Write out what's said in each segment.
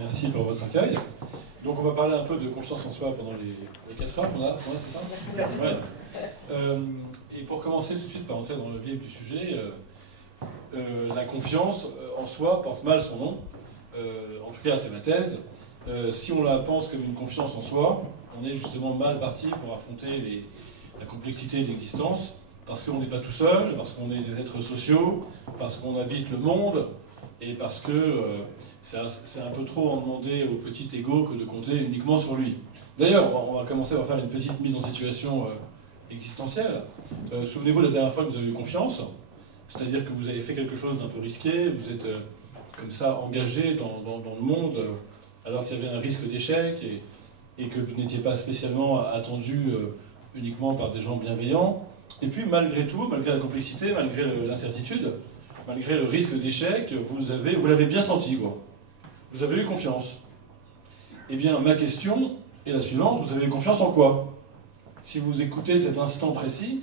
Merci pour votre accueil. Donc on va parler un peu de confiance en soi pendant les 4 heures qu'on a, c'est ça? Ouais. Et pour commencer tout de suite par entrer dans le vif du sujet, la confiance en soi porte mal son nom. En tout cas, c'est ma thèse. Si on la pense comme une confiance en soi, on est justement mal parti pour affronter la complexité de l'existence, parce qu'on n'est pas tout seul, parce qu'on est des êtres sociaux, parce qu'on habite le monde, et parce que c'est un peu trop en demander au petit ego que de compter uniquement sur lui. D'ailleurs, on va commencer par faire une petite mise en situation existentielle. Souvenez-vous la dernière fois que vous avez eu confiance, c'est-à-dire que vous avez fait quelque chose d'un peu risqué, vous êtes comme ça engagé dans le monde, alors qu'il y avait un risque d'échec, et que vous n'étiez pas spécialement attendu uniquement par des gens bienveillants. Et puis malgré tout, malgré la complexité, malgré l'incertitude, malgré le risque d'échec, vous l'avez bien senti, quoi. Vous avez eu confiance. Eh bien, ma question est la suivante, vous avez eu confiance en quoi? Si vous écoutez cet instant précis,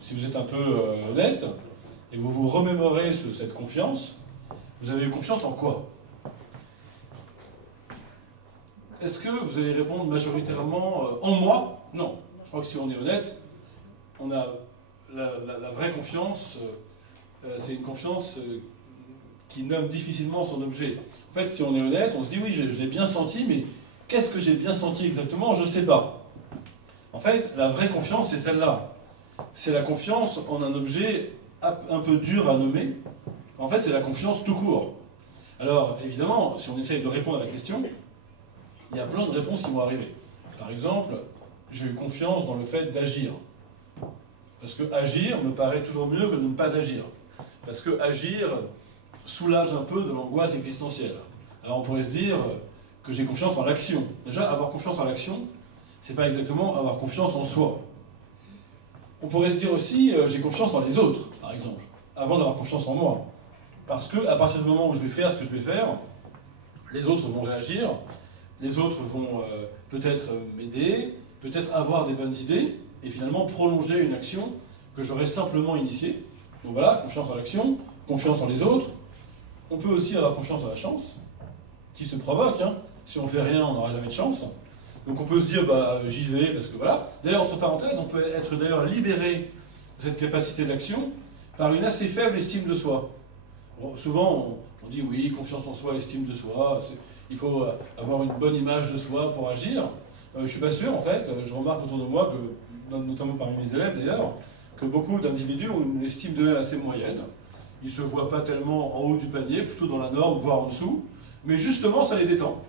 si vous êtes un peu honnête, et vous vous remémorez cette confiance, vous avez eu confiance en quoi? Est-ce que vous allez répondre majoritairement en moi? Non. Je crois que si on est honnête, on a la vraie confiance, c'est une confiance qui nomme difficilement son objet. En fait, si on est honnête, on se dit oui, je l'ai bien senti, mais qu'est-ce que j'ai bien senti exactement? Je ne sais pas. En fait, la vraie confiance, c'est celle-là. C'est la confiance en un objet un peu dur à nommer. En fait, c'est la confiance tout court. Alors, évidemment, si on essaye de répondre à la question, il y a plein de réponses qui vont arriver. Par exemple, j'ai eu confiance dans le fait d'agir. Parce que agir me paraît toujours mieux que de ne pas agir. Parce que agir soulage un peu de l'angoisse existentielle. Alors on pourrait se dire que j'ai confiance en l'action. Déjà, avoir confiance en l'action, c'est pas exactement avoir confiance en soi. On pourrait se dire aussi, j'ai confiance en les autres, par exemple, avant d'avoir confiance en moi. Parce que à partir du moment où je vais faire ce que je vais faire, les autres vont réagir, les autres vont peut-être m'aider, peut-être avoir des bonnes idées, et finalement prolonger une action que j'aurais simplement initiée. Donc voilà, confiance en l'action, confiance en les autres. On peut aussi avoir confiance en la chance, qui se provoque. Hein. Si on fait rien, on n'aura jamais de chance. Donc on peut se dire, bah j'y vais, parce que voilà. D'ailleurs, entre parenthèses, on peut être d'ailleurs libéré de cette capacité d'action par une assez faible estime de soi. Bon, souvent, on dit oui, confiance en soi, estime de soi, il faut avoir une bonne image de soi pour agir. Je ne suis pas sûr, en fait, je remarque autour de moi, notamment parmi mes élèves d'ailleurs, que beaucoup d'individus ont une estime d'eux assez moyenne. Ils ne se voient pas tellement en haut du panier, plutôt dans la norme, voire en dessous, mais justement, ça les détend.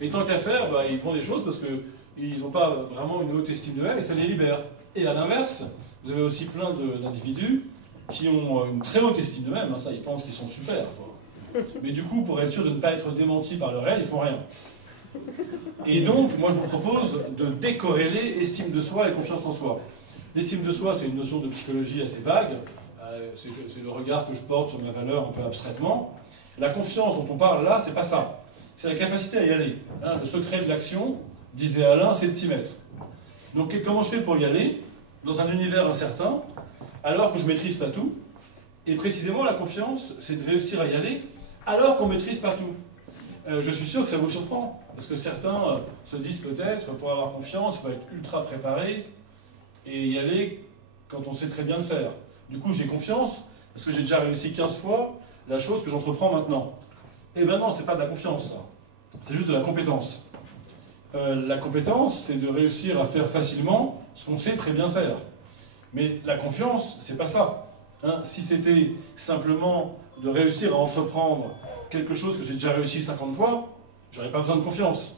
Et tant qu'à faire, bah, ils font des choses parce qu'ils n'ont pas vraiment une haute estime d'eux-mêmes et ça les libère. Et à l'inverse, vous avez aussi plein d'individus qui ont une très haute estime d'eux-mêmes, hein, ça, ils pensent qu'ils sont super, quoi. Mais du coup, pour être sûr de ne pas être démentis par le réel, ils font rien. Et donc, moi je vous propose de décorréler estime de soi et confiance en soi. L'estime de soi, c'est une notion de psychologie assez vague, c'est le regard que je porte sur ma valeur un peu abstraitement. La confiance dont on parle là, c'est pas ça. C'est la capacité à y aller. Hein, le secret de l'action, disait Alain, c'est de s'y mettre. Donc comment je fais pour y aller dans un univers incertain, alors que je maîtrise pas tout? Et précisément, la confiance, c'est de réussir à y aller alors qu'on maîtrise pas tout. Je suis sûr que ça vous surprend, parce que certains se disent peut-être, pour avoir confiance, il faut être ultra préparé et y aller quand on sait très bien le faire. Du coup, j'ai confiance, parce que j'ai déjà réussi 15 fois la chose que j'entreprends maintenant. Et ben non, c'est pas de la confiance, ça. C'est juste de la compétence. La compétence, c'est de réussir à faire facilement ce qu'on sait très bien faire. Mais la confiance, c'est pas ça. Hein, si c'était simplement de réussir à entreprendre quelque chose que j'ai déjà réussi 50 fois, j'aurais pas besoin de confiance.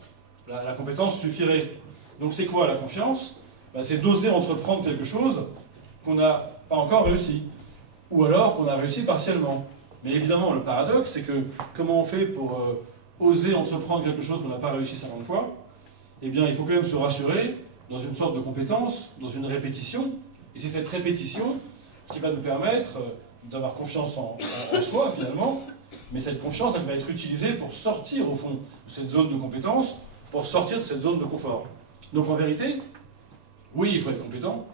La compétence suffirait. Donc c'est quoi la confiance? Ben, c'est d'oser entreprendre quelque chose qu'on n'a pas encore réussi. Ou alors qu'on a réussi partiellement. Mais évidemment, le paradoxe, c'est que comment on fait pour oser entreprendre quelque chose qu'on n'a pas réussi 50 fois? Eh bien, il faut quand même se rassurer dans une sorte de compétence, dans une répétition. Et c'est cette répétition qui va nous permettre d'avoir confiance en soi, finalement. Mais cette confiance, elle va être utilisée pour sortir, au fond, de cette zone de compétence, pour sortir de cette zone de confort. Donc, en vérité, oui, il faut être compétent,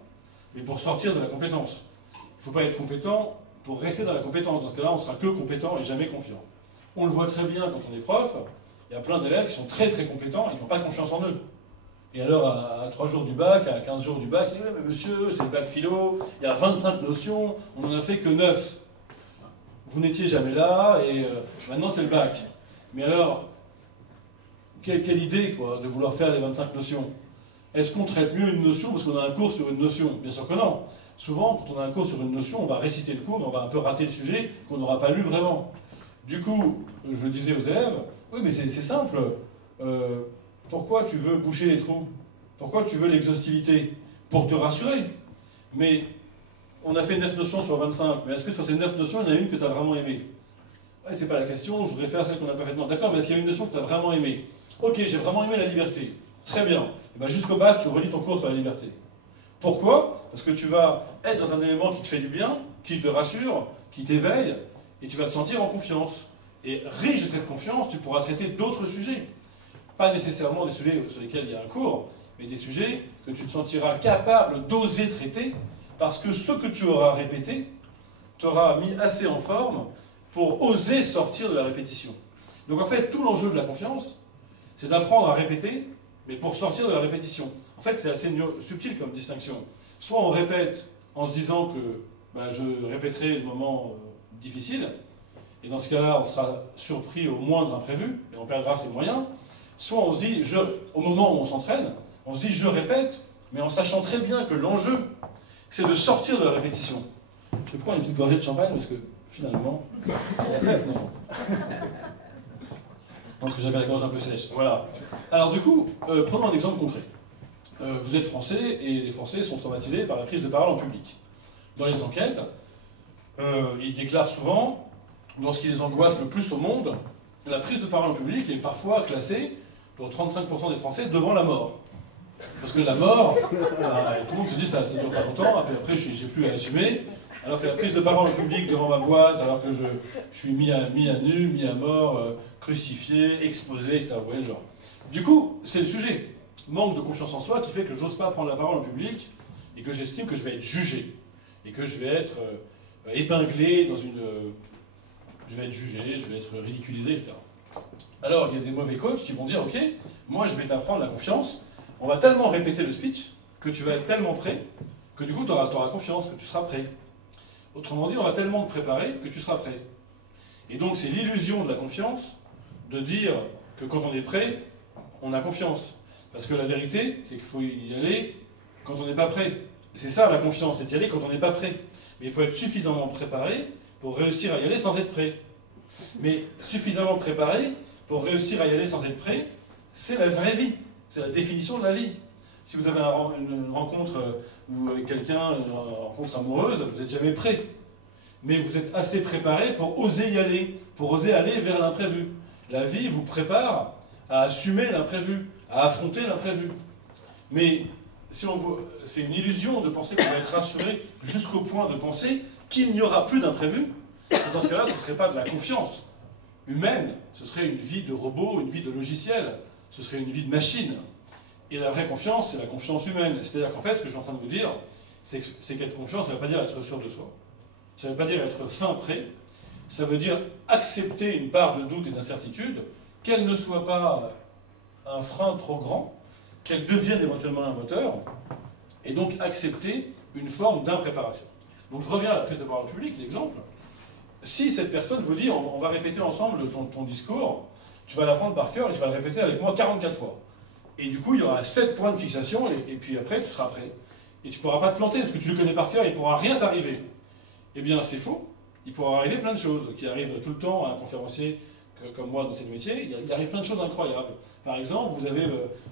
mais pour sortir de la compétence. Il ne faut pas être compétent pour rester dans la compétence. Dans ce cas-là, on ne sera que compétent et jamais confiant. On le voit très bien quand on est prof. Il y a plein d'élèves qui sont très très compétents et qui n'ont pas confiance en eux. Et alors, à 3 jours du bac, à 15 jours du bac, il dit ouais, mais monsieur, c'est le bac philo, il y a 25 notions, on n'en a fait que 9. Vous n'étiez jamais là, et maintenant c'est le bac. Mais alors, quelle idée, quoi, de vouloir faire les 25 notions? Est-ce qu'on traite mieux une notion parce qu'on a un cours sur une notion? Bien sûr que non. Souvent, quand on a un cours sur une notion, on va réciter le cours, mais on va un peu rater le sujet qu'on n'aura pas lu vraiment. Du coup, je disais aux élèves, oui, mais c'est simple. Pourquoi tu veux boucher les trous? Pourquoi tu veux l'exhaustivité? Pour te rassurer. Mais on a fait 9 notions sur 25, mais est-ce que sur ces 9 notions, il y en a une que tu as vraiment aimée? Ouais, c'est pas la question, je voudrais faire celle qu'on a parfaitement. D'accord, mais est-ce qu'il y a une notion que tu as vraiment aimée? Ok, j'ai vraiment aimé la liberté. Très bien. Et ben jusqu'au bac, tu relis ton cours sur la liberté. Pourquoi? Parce que tu vas être dans un élément qui te fait du bien, qui te rassure, qui t'éveille, et tu vas te sentir en confiance. Et riche de cette confiance, tu pourras traiter d'autres sujets. Pas nécessairement des sujets sur lesquels il y a un cours, mais des sujets que tu te sentiras capable d'oser traiter, parce que ce que tu auras répété t'aura mis assez en forme pour oser sortir de la répétition. Donc en fait, tout l'enjeu de la confiance, c'est d'apprendre à répéter, mais pour sortir de la répétition. En fait, c'est assez subtil comme distinction. Soit on répète en se disant que je répéterai le moment difficile, et dans ce cas-là, on sera surpris au moindre imprévu, et on perdra ses moyens. Soit on se dit, au moment où on s'entraîne, on se dit je répète, mais en sachant très bien que l'enjeu, c'est de sortir de la répétition. Je prends une petite gorgée de champagne, parce que finalement, c'est la fête, non? Je pense que j'avais la gorge un peu sèche. Voilà. Alors du coup, prenons un exemple concret. Vous êtes français, et les Français sont traumatisés par la prise de parole en public. Dans les enquêtes, ils déclarent souvent, dans ce qui les angoisse le plus au monde, la prise de parole en public est parfois classée, pour 35% des Français, devant la mort. Parce que la mort, tout le monde se dit ça ne dure pas longtemps, et puis après j'ai plus à assumer. Alors que la prise de parole en public devant ma boîte, alors que je suis mis à nu, mis à mort, crucifié, exposé, etc. Vous voyez le genre. Du coup, c'est le sujet. Manque de confiance en soi qui fait que j'ose pas prendre la parole en public et que j'estime que je vais être jugé. Et que je vais être épinglé dans une... je vais être jugé, je vais être ridiculisé, etc. Alors, il y a des mauvais coachs qui vont dire, ok, moi je vais t'apprendre la confiance, on va tellement répéter le speech que tu vas être tellement prêt que du coup tu auras confiance, que tu seras prêt. Autrement dit, on va tellement te préparer que tu seras prêt. Et donc c'est l'illusion de la confiance de dire que quand on est prêt, on a confiance. Parce que la vérité, c'est qu'il faut y aller quand on n'est pas prêt. C'est ça la confiance, c'est d'y aller quand on n'est pas prêt. Mais il faut être suffisamment préparé pour réussir à y aller sans être prêt. Mais suffisamment préparé pour réussir à y aller sans être prêt, c'est la vraie vie. C'est la définition de la vie. Si vous avez une rencontre avec quelqu'un, une rencontre amoureuse, vous n'êtes jamais prêt. Mais vous êtes assez préparé pour oser y aller, pour oser aller vers l'imprévu. La vie vous prépare à assumer l'imprévu, à affronter l'imprévu. Mais c'est une illusion de penser qu'on va être rassuré jusqu'au point de penser qu'il n'y aura plus d'imprévu. Dans ce cas-là, ce ne serait pas de la confiance humaine, ce serait une vie de robot, une vie de logiciel, ce serait une vie de machine. Et la vraie confiance, c'est la confiance humaine. C'est-à-dire qu'en fait, ce que je suis en train de vous dire, c'est qu'être confiant, ça ne veut pas dire être sûr de soi. Ça ne veut pas dire être fin prêt. Ça veut dire accepter une part de doute et d'incertitude, qu'elle ne soit pas un frein trop grand, qu'elle devienne éventuellement un moteur, et donc accepter une forme d'impréparation. Donc je reviens à la prise de parole publique, l'exemple. Si cette personne vous dit, on va répéter ensemble ton discours, tu vas l'apprendre par cœur et tu vas le répéter avec moi 44 fois. Et du coup, il y aura 7 points de fixation, et puis après, tu seras prêt. Et tu ne pourras pas te planter, parce que tu le connais par cœur, il ne pourra rien t'arriver. Eh bien, c'est faux. Il pourra arriver plein de choses qui arrivent tout le temps à un conférencier comme moi dans ces métiers. Il arrive plein de choses incroyables. Par exemple, vous avez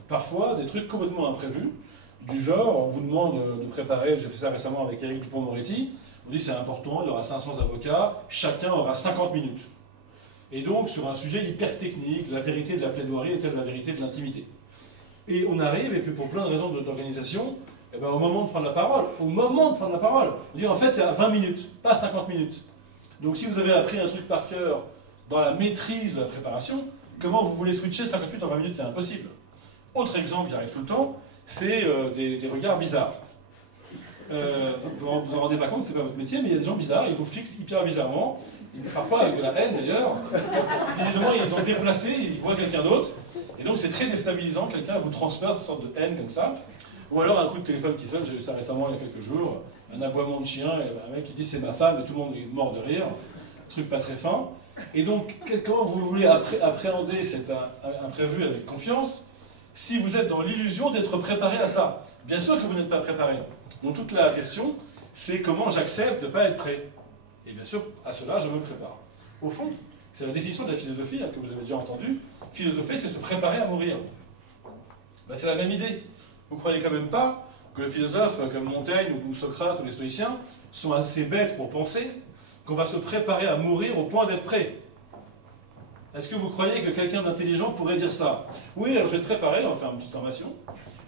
parfois des trucs complètement imprévus, du genre, on vous demande de préparer, j'ai fait ça récemment avec Éric Dupond-Moretti, on dit c'est important, il y aura 500 avocats, chacun aura 50 minutes. Et donc, sur un sujet hyper technique, la vérité de la plaidoirie est-elle la vérité de l'intimité? Et on arrive, et puis pour plein de raisons d'organisation, eh ben, au moment de prendre la parole, on dit en fait c'est à 20 minutes, pas à 50 minutes. Donc si vous avez appris un truc par cœur dans la maîtrise de la préparation, comment vous voulez switcher 50 minutes en 20 minutes? C'est impossible. Autre exemple qui arrive tout le temps, c'est des regards bizarres. vous vous en rendez pas compte, c'est pas votre métier, mais il y a des gens bizarres, ils vous fixent hyper bizarrement, et parfois avec de la haine d'ailleurs. Visiblement, ils ont déplacé, ils voient quelqu'un d'autre, et donc c'est très déstabilisant, quelqu'un vous transperce une sorte de haine comme ça. Ou alors un coup de téléphone qui sonne, j'ai vu ça récemment il y a quelques jours, un aboiement de chien, et un mec qui dit c'est ma femme, et tout le monde est mort de rire, truc pas très fin. Et donc, comment vous voulez appréhender cet imprévu avec confiance si vous êtes dans l'illusion d'être préparé à ça? Bien sûr que vous n'êtes pas préparé. Donc toute la question, c'est comment j'accepte de ne pas être prêt. Et bien sûr, à cela, je me prépare. Au fond, c'est la définition de la philosophie, que vous avez déjà entendue. Philosopher, c'est se préparer à mourir. Ben, c'est la même idée. Vous ne croyez quand même pas que les philosophes comme Montaigne ou Socrate ou les stoïciens sont assez bêtes pour penser qu'on va se préparer à mourir au point d'être prêt? Est-ce que vous croyez que quelqu'un d'intelligent pourrait dire ça? Oui, alors je vais te préparer, on va faire une petite formation.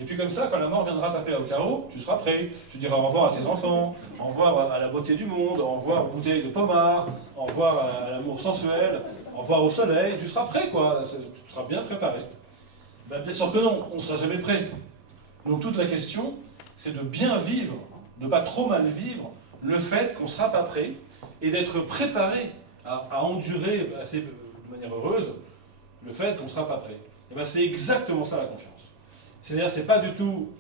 Et puis comme ça, quand la mort viendra taper au carreau, tu seras prêt. Tu diras au revoir à tes enfants, au revoir à la beauté du monde, au revoir aux bouteilles de pommard, au revoir à l'amour sensuel, au revoir au soleil. Tu seras prêt, quoi. Tu seras bien préparé. Ben, bien sûr que non, on ne sera jamais prêt. Donc toute la question, c'est de bien vivre, de ne pas trop mal vivre, le fait qu'on ne sera pas prêt, et d'être préparé à endurer de manière heureuse le fait qu'on ne sera pas prêt. Et ben c'est exactement ça la confiance. C'est-à-dire, c'est pas du tout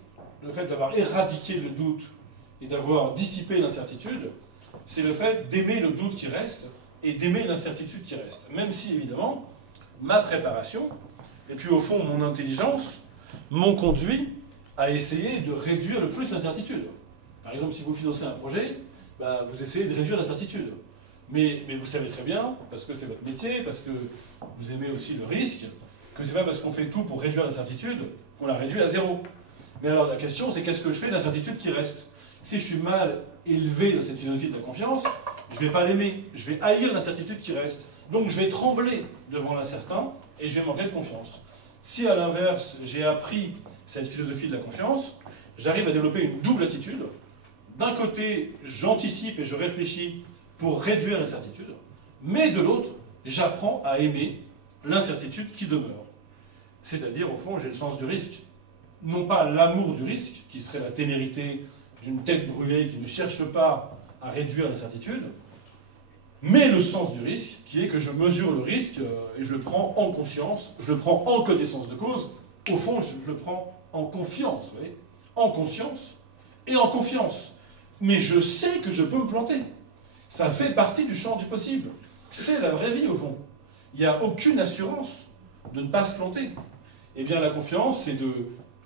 le fait d'avoir éradiqué le doute et d'avoir dissipé l'incertitude, c'est le fait d'aimer le doute qui reste et d'aimer l'incertitude qui reste. Même si, évidemment, ma préparation, et puis au fond mon intelligence, m'ont conduit à essayer de réduire le plus l'incertitude. Par exemple, si vous financez un projet, bah, vous essayez de réduire l'incertitude. Mais vous savez très bien, parce que c'est votre métier, parce que vous aimez aussi le risque, que c'est pas parce qu'on fait tout pour réduire l'incertitude qu'on la réduit à zéro. Mais alors la question, c'est qu'est-ce que je fais de l'incertitude qui reste? Si je suis mal élevé dans cette philosophie de la confiance, je ne vais pas l'aimer, je vais haïr l'incertitude qui reste. Donc je vais trembler devant l'incertain et je vais manquer de confiance. Si à l'inverse, j'ai appris cette philosophie de la confiance, j'arrive à développer une double attitude. D'un côté, j'anticipe et je réfléchis pour réduire l'incertitude, mais de l'autre, j'apprends à aimer l'incertitude qui demeure. C'est-à-dire, au fond, j'ai le sens du risque. Non pas l'amour du risque, qui serait la témérité d'une tête brûlée qui ne cherche pas à réduire l'incertitude, mais le sens du risque, qui est que je mesure le risque et je le prends en conscience, je le prends en connaissance de cause. Au fond, je le prends en confiance, vous voyez, en conscience et en confiance. Mais je sais que je peux me planter. Ça fait partie du champ du possible. C'est la vraie vie, au fond. Il n'y a aucune assurance de ne pas se planter. Eh bien, la confiance, c'est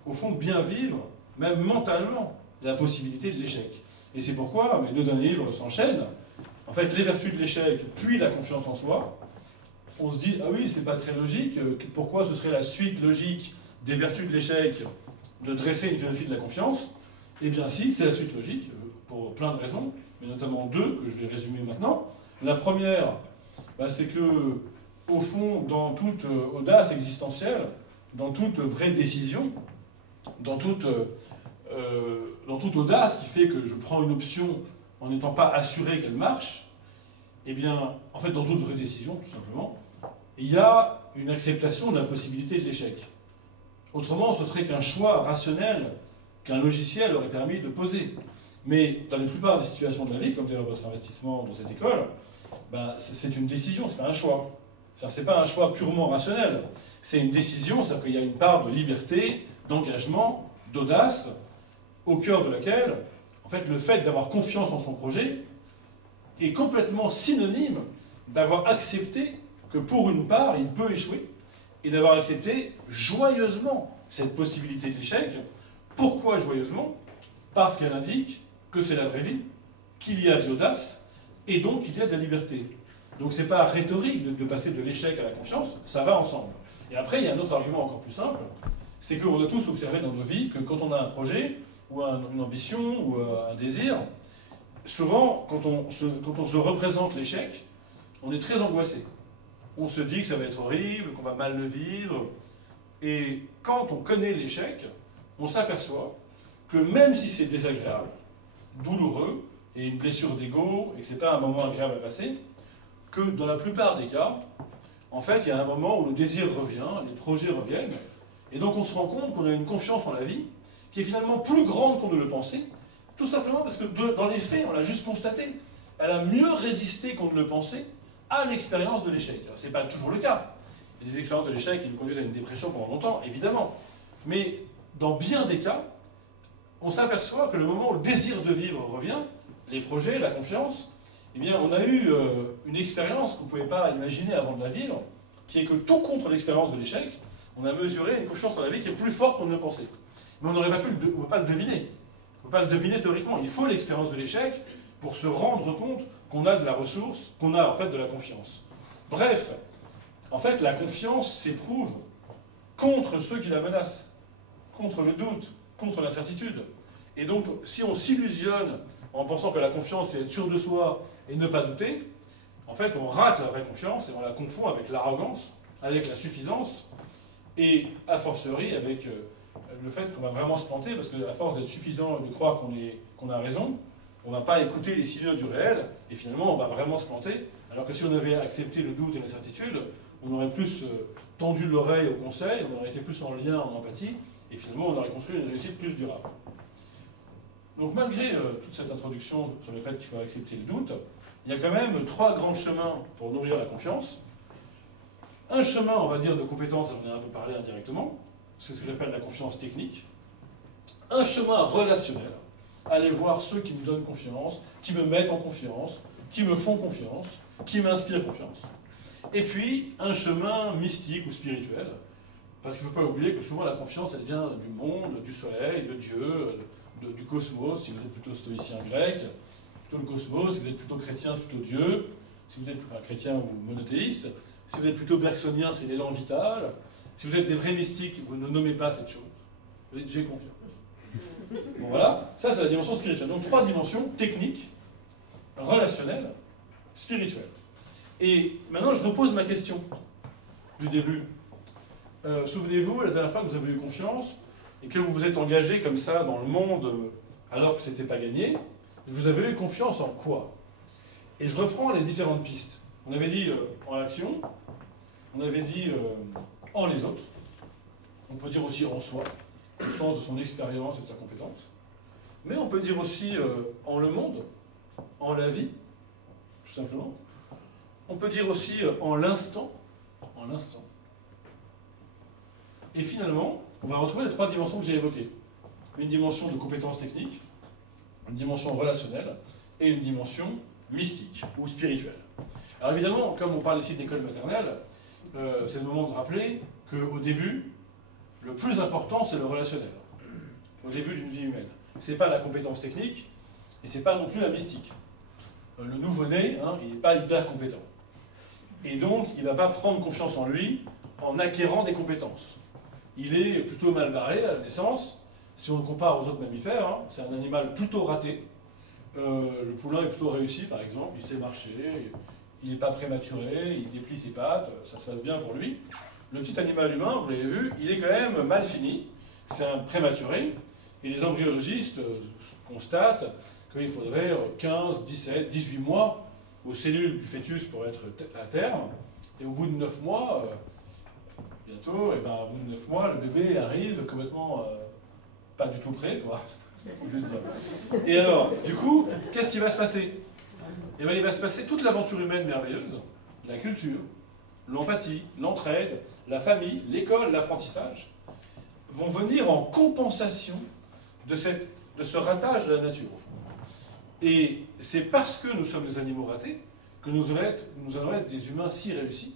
au fond, de bien vivre, même mentalement, la possibilité de l'échec. Et c'est pourquoi mes deux derniers livres s'enchaînent. En fait, les vertus de l'échec, puis la confiance en soi. On se dit, ah oui, c'est pas très logique. Pourquoi ce serait la suite logique des vertus de l'échec de dresser une philosophie de la confiance? Eh bien, si, c'est la suite logique, pour plein de raisons, mais notamment deux, que je vais résumer maintenant. La première, c'est que, au fond, dans toute audace existentielle, dans toute vraie décision, dans toute audace qui fait que je prends une option en n'étant pas assuré qu'elle marche, eh bien, en fait, dans toute vraie décision, tout simplement, il y a une acceptation de la possibilité de l'échec. Autrement, ce serait qu'un choix rationnel qu'un logiciel aurait permis de poser. Mais dans la plupart des situations de la vie, comme d'ailleurs votre investissement dans cette école, c'est une décision, c'est pas un choix. C'est pas un choix purement rationnel. C'est une décision, c'est-à-dire qu'il y a une part de liberté, d'engagement, d'audace, au cœur de laquelle, en fait, le fait d'avoir confiance en son projet est complètement synonyme d'avoir accepté que pour une part, il peut échouer, et d'avoir accepté joyeusement cette possibilité d'échec. Pourquoi joyeusement? Parce qu'elle indique que c'est la vraie vie, qu'il y a de l'audace, et donc qu'il y a de la liberté. Donc c'est pas rhétorique de passer de l'échec à la confiance, ça va ensemble. Et après, il y a un autre argument encore plus simple, c'est qu'on a tous observé dans nos vies que quand on a un projet, ou une ambition, ou un désir, souvent, quand on se représente l'échec, on est très angoissé. On se dit que ça va être horrible, qu'on va mal le vivre. Et quand on connaît l'échec, on s'aperçoit que même si c'est désagréable, douloureux, et une blessure d'ego, et que ce n'est pas un moment agréable à passer, que dans la plupart des cas, en fait, il y a un moment où le désir revient, les projets reviennent, et donc on se rend compte qu'on a une confiance en la vie qui est finalement plus grande qu'on ne le pensait, Tout simplement parce que dans les faits, on l'a juste constaté, elle a mieux résisté qu'on ne le pensait à l'expérience de l'échec. Ce n'est pas toujours le cas. Il y a des expériences de l'échec qui nous conduisent à une dépression pendant longtemps, évidemment. Mais dans bien des cas, on s'aperçoit que le moment où le désir de vivre revient, les projets, la confiance, eh bien, on a eu une expérience que vous ne pouvez pas imaginer avant de la vivre, qui est que tout contre l'expérience de l'échec, on a mesuré une confiance en la vie qui est plus forte qu'on ne le pensait. Mais on n'aurait pas pu on ne peut pas le deviner. On ne peut pas le deviner théoriquement. Il faut l'expérience de l'échec pour se rendre compte qu'on a de la ressource, qu'on a en fait de la confiance. Bref, en fait, la confiance s'éprouve contre ceux qui la menacent, contre le doute, contre l'incertitude. Et donc, si on s'illusionne en pensant que la confiance, c'est être sûr de soi et ne pas douter, en fait, on rate la vraie confiance et on la confond avec l'arrogance, avec la suffisance, et a fortiori avec le fait qu'on va vraiment se planter, parce qu'à force d'être suffisant et de croire qu'on a raison, on ne va pas écouter les signaux du réel, et finalement, on va vraiment se planter, alors que si on avait accepté le doute et l'incertitude, on aurait plus tendu l'oreille au conseil, on aurait été plus en lien, en empathie, et finalement, on aurait construit une réussite plus durable. Donc malgré toute cette introduction sur le fait qu'il faut accepter le doute, il y a quand même 3 grands chemins pour nourrir la confiance. Un chemin, on va dire, de compétence, j'en ai un peu parlé indirectement, c'est ce que j'appelle la confiance technique. Un chemin relationnel, aller voir ceux qui me donnent confiance, qui me mettent en confiance, qui me font confiance, qui m'inspirent confiance. Et puis, un chemin mystique ou spirituel, parce qu'il ne faut pas oublier que souvent la confiance, elle vient du monde, du soleil, de Dieu, du cosmos, si vous êtes plutôt stoïcien grec, plutôt le cosmos, si vous êtes plutôt chrétien, c'est plutôt Dieu, si vous êtes chrétien ou monothéiste, si vous êtes plutôt bergsonien, c'est l'élan vital, si vous êtes des vrais mystiques, vous ne nommez pas cette chose, vous dites j'ai confiance. Bon voilà, ça c'est la dimension spirituelle. Donc 3 dimensions, techniques, relationnelles, spirituelles. Et maintenant je repose ma question du début. Souvenez-vous, la dernière fois que vous avez eu confiance, et que vous vous êtes engagé comme ça dans le monde alors que ce n'était pas gagné, vous avez eu confiance en quoi? Et je reprends les différentes pistes. On avait dit en l'action, on avait dit en les autres, on peut dire aussi en soi, au sens de son expérience et de sa compétence, mais on peut dire aussi en le monde, en la vie, tout simplement. On peut dire aussi en l'instant, en l'instant. Et finalement, on va retrouver les 3 dimensions que j'ai évoquées. Une dimension de compétence technique, une dimension relationnelle et une dimension mystique ou spirituelle. Alors évidemment, comme on parle ici d'école maternelle, c'est le moment de rappeler qu'au début, le plus important, c'est le relationnel. Au début d'une vie humaine. Ce n'est pas la compétence technique et ce n'est pas non plus la mystique. Le nouveau-né, hein, il n'est pas hyper compétent. Et donc, il ne va pas prendre confiance en lui en acquérant des compétences. Il est plutôt mal barré à la naissance. Si on le compare aux autres mammifères, hein, c'est un animal plutôt raté. Le poulain est plutôt réussi, par exemple. Il sait marcher, il n'est pas prématuré, il déplie ses pattes, ça se passe bien pour lui. Le petit animal humain, vous l'avez vu, il est quand même mal fini. C'est un prématuré. Et les embryologistes constatent qu'il faudrait 15, 17, 18 mois aux cellules du fœtus pour être à terme. Et au bout de 9 mois... bientôt, et ben, au bout de 9 mois, le bébé arrive complètement pas du tout prêt, quoi. Juste dire. Et alors, du coup, qu'est-ce qui va se passer? Eh ben, il va se passer toute l'aventure humaine merveilleuse, la culture, l'empathie, l'entraide, la famille, l'école, l'apprentissage, vont venir en compensation de ce ratage de la nature, au fond. Et c'est parce que nous sommes des animaux ratés que nous allons être des humains si réussis.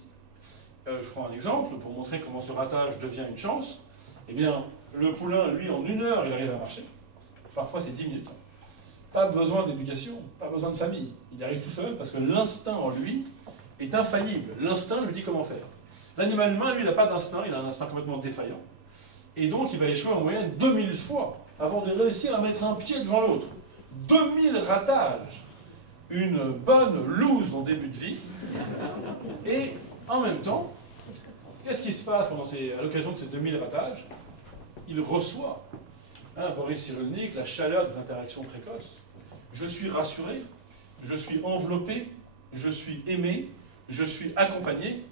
Je prends un exemple pour montrer comment ce ratage devient une chance. Eh bien, le poulain, lui, en 1 heure, il arrive à marcher. Parfois, c'est 10 minutes. Pas besoin d'éducation, pas besoin de famille. Il arrive tout seul parce que l'instinct en lui est infaillible. L'instinct lui dit comment faire. L'animal humain, lui, il n'a pas d'instinct, il a un instinct complètement défaillant. Et donc, il va échouer en moyenne 2000 fois avant de réussir à mettre un pied devant l'autre. 2000 ratages. Une bonne loose en début de vie. Et en même temps, qu'est-ce qui se passe à l'occasion de ces 2000 ratages? Il reçoit, Boris Cyrulnik, la chaleur des interactions précoces. Je suis rassuré, je suis enveloppé, je suis aimé, je suis accompagné,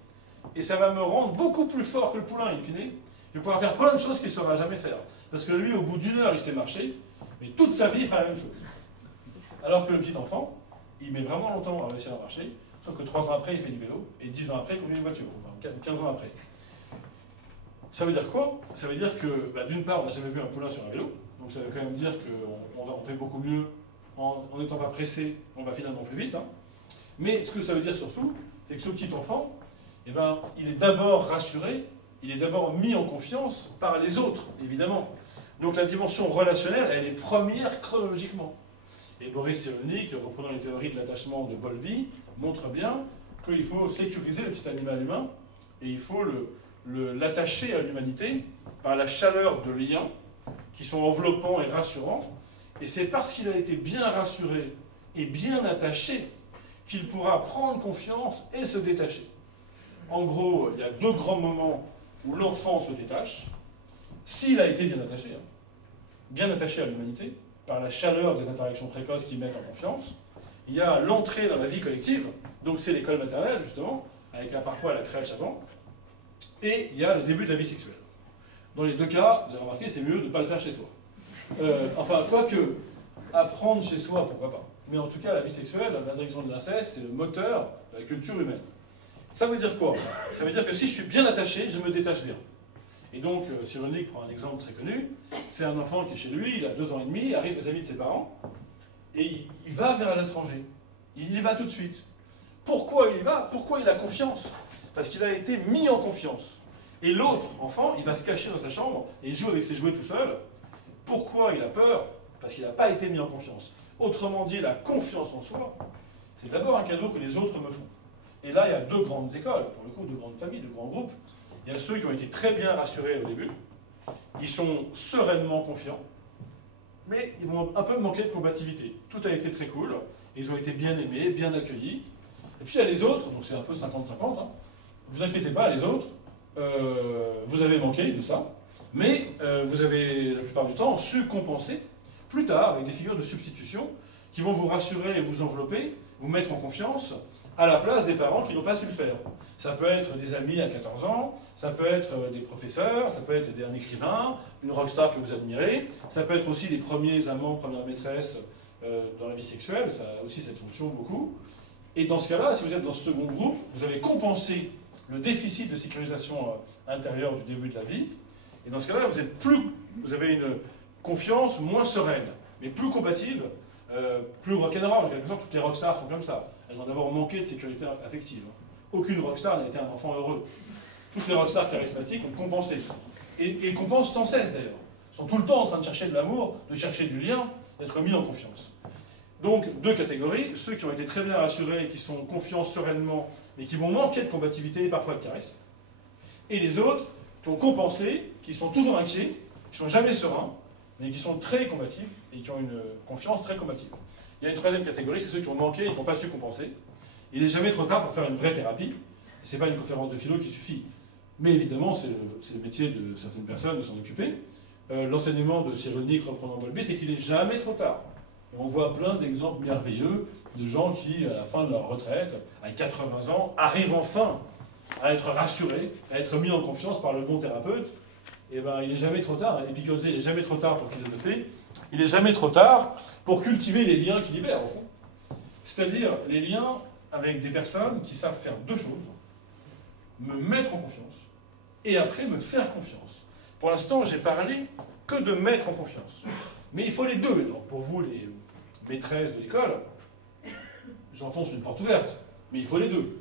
et ça va me rendre beaucoup plus fort que le poulain, in fine, Il pourra faire plein de choses qu'il ne saura jamais faire. Parce que lui, au bout d'une heure, il sait marcher, mais toute sa vie, il fera la même chose. Alors que le petit enfant, il met vraiment longtemps à réussir à marcher, sauf que 3 ans après, il fait du vélo, et 10 ans après, il conduit une voiture, enfin 15 ans après. Ça veut dire quoi? Ça veut dire que, bah, d'une part, on n'a jamais vu un poulain sur un vélo, donc ça veut quand même dire qu'on fait beaucoup mieux en n'étant pas pressé, on va finalement plus vite. Hein. Mais ce que ça veut dire surtout, c'est que ce petit enfant, eh ben, il est d'abord rassuré, il est d'abord mis en confiance par les autres, évidemment. Donc la dimension relationnelle, elle est première chronologiquement. Et Boris Cyrulnik, reprenant les théories de l'attachement de Bowlby, montre bien qu'il faut sécuriser le petit animal humain et il faut l'attacher à l'humanité par la chaleur de liens qui sont enveloppants et rassurants. Et c'est parce qu'il a été bien rassuré et bien attaché qu'il pourra prendre confiance et se détacher. En gros, il y a 2 grands moments où l'enfant se détache, s'il a été bien attaché à l'humanité, par la chaleur des interactions précoces qui mettent en confiance. Il y a l'entrée dans la vie collective, donc c'est l'école maternelle, justement, avec parfois la crèche avant, et il y a le début de la vie sexuelle. Dans les 2 cas, vous avez remarqué, c'est mieux de ne pas le faire chez soi. Enfin, quoique, apprendre chez soi, pourquoi pas. Mais en tout cas, la vie sexuelle, l'interdiction de l'inceste, c'est le moteur de la culture humaine. Ça veut dire quoi? Ça veut dire que si je suis bien attaché, je me détache bien. Et donc, Cyrulnik prend un exemple très connu, c'est un enfant qui est chez lui, il a 2 ans et demi, arrive des amis de ses parents, et il va vers l'étranger. Il y va tout de suite. Pourquoi il y va? Pourquoi il a confiance? Parce qu'il a été mis en confiance. Et l'autre enfant, il va se cacher dans sa chambre et il joue avec ses jouets tout seul. Pourquoi il a peur? Parce qu'il n'a pas été mis en confiance. Autrement dit, la confiance en soi, c'est d'abord un cadeau que les autres me font. Et là, il y a 2 grandes écoles, pour le coup, 2 grandes familles, 2 grands groupes. Il y a ceux qui ont été très bien rassurés au début, ils sont sereinement confiants, mais ils vont un peu manquer de combativité. Tout a été très cool, ils ont été bien aimés, bien accueillis. Et puis il y a les autres, donc c'est un peu 50-50, hein. Vous inquiétez pas, les autres, vous avez manqué de ça, mais vous avez la plupart du temps su compenser plus tard avec des figures de substitution qui vont vous rassurer et vous envelopper, vous mettre en confiance, à la place des parents qui n'ont pas su le faire. Ça peut être des amis à 14 ans, ça peut être des professeurs, ça peut être un écrivain, une rockstar que vous admirez, ça peut être aussi les premiers amants, premières maîtresses dans la vie sexuelle, ça a aussi cette fonction beaucoup. Et dans ce cas-là, si vous êtes dans ce second groupe, vous avez compensé le déficit de sécurisation intérieure du début de la vie, et dans ce cas-là, vous avez une confiance moins sereine, mais plus combative, plus rock'n'roll. En quelque sorte, toutes les rockstars sont comme ça. Elles ont d'abord manqué de sécurité affective. Aucune rockstar n'a été un enfant heureux. Toutes les rockstars charismatiques ont compensé. Et compensent sans cesse d'ailleurs. Ils sont tout le temps en train de chercher de l'amour, de chercher du lien, d'être mis en confiance. Donc, 2 catégories, ceux qui ont été très bien rassurés, qui sont confiants sereinement, mais qui vont manquer de combativité et parfois de charisme. Et les autres qui ont compensé, qui sont toujours inquiets, qui ne sont jamais sereins, mais qui sont très combatifs et qui ont une confiance très combative. Il y a une 3e catégorie, c'est ceux qui ont manqué et qui n'ont pas su compenser. Il n'est jamais trop tard pour faire une vraie thérapie. Ce n'est pas une conférence de philo qui suffit. Mais évidemment, c'est le métier de certaines personnes de s'en occuper. L'enseignement de Cyrulnik reprenant Bowlby, c'est qu'il n'est jamais trop tard. Et on voit plein d'exemples merveilleux de gens qui, à la fin de leur retraite, à 80 ans, arrivent enfin à être rassurés, à être mis en confiance par le bon thérapeute. Et ben, il n'est jamais trop tard. Épicure disait, il n'est jamais trop tard pour philosopher. Il n'est jamais trop tard pour cultiver les liens qui libèrent, au fond. C'est-à-dire les liens avec des personnes qui savent faire 2 choses. Me mettre en confiance et après me faire confiance. Pour l'instant, j'ai parlé que de mettre en confiance. Mais il faut les 2. Donc pour vous, les maîtresses de l'école, j'enfonce une porte ouverte. Mais il faut les 2.